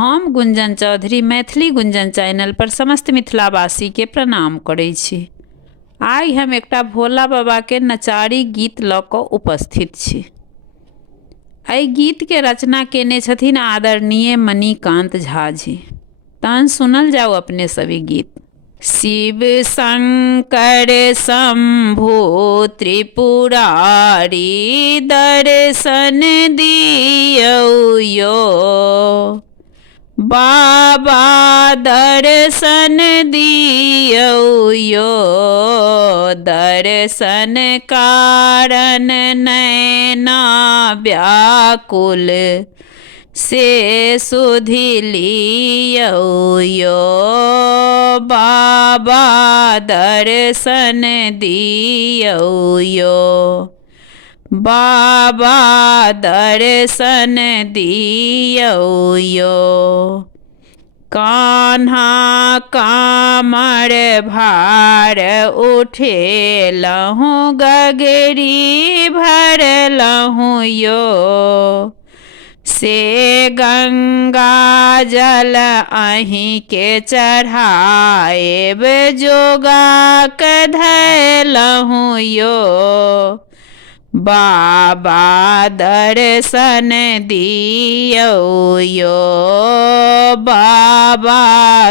हम गुंजन चौधरी मैथिली गुंजन चैनल पर समस्त मिथिलावासी के प्रणाम करै छी। आइ हम एकटा भोला बाबा के नचारी गीत लऽ कऽ उपस्थित छी। एहि गीत के रचना केने छथिन आदरणीय मणिकांत झा जी। तहन सुनल जाओ अपने सभी गीत। शिव शंकर शंभु त्रिपुरारी दर्शन दियौ यो, बाबा दर्शन दियौ यो, दर्शन कारण नैना व्याकुल से सुधि लियौ यो, बाबा दर्शन दियौ यो, बाबा दर्शन दियौ यो। कान्हा कामर भार उठेलहुँ गगरी भरलहुँ यो, से गंगा जल अहीं के चढ़ाएब जोगा के धैलहुँ यो, बाबा दर्शन दियौ यो, बाबा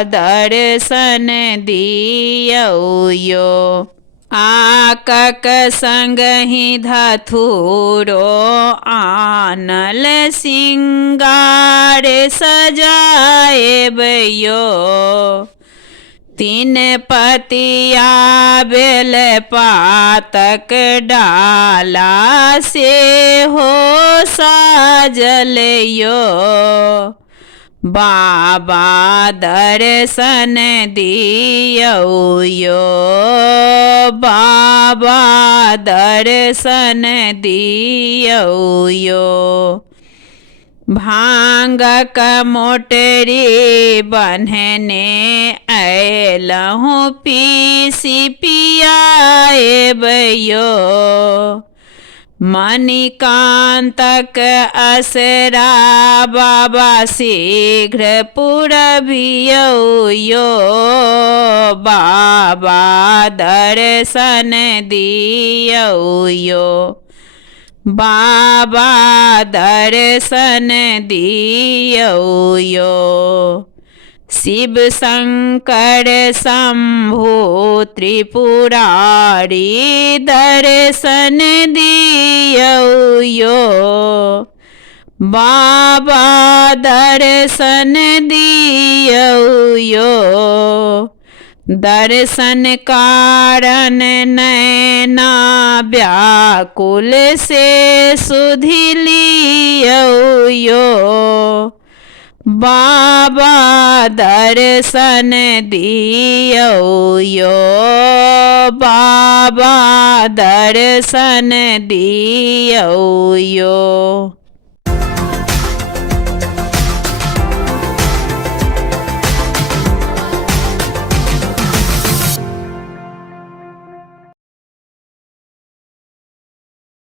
दर्शन दियौ यो। आकक संगहि धथुरो आनल सिंगार सजाएब यो, तीन पतिया बेल पातक डाला से हो साजल यो, बाबा दर्शन दियौ यो, बाबा दर्शन दियौ यो। भांगक मोटरी बन्हने अयलहुँ पीसी पियाएब यो, मणिकांतक असरा बाबा शीघ्र पुरबियौ यो, बाबा दर्शन दियौ यो, बाबा दर्शन दियौ यो। शिव शंकर शंभु त्रिपुरारी दर्शन दियौ यो, बाबा दर्शन दियौ यो, दर्शन कारण नैना व्याकुल से सुधि लियौ यो, बाबा दर्शन दियौ यो, बाबा दर्शन दियौ यो।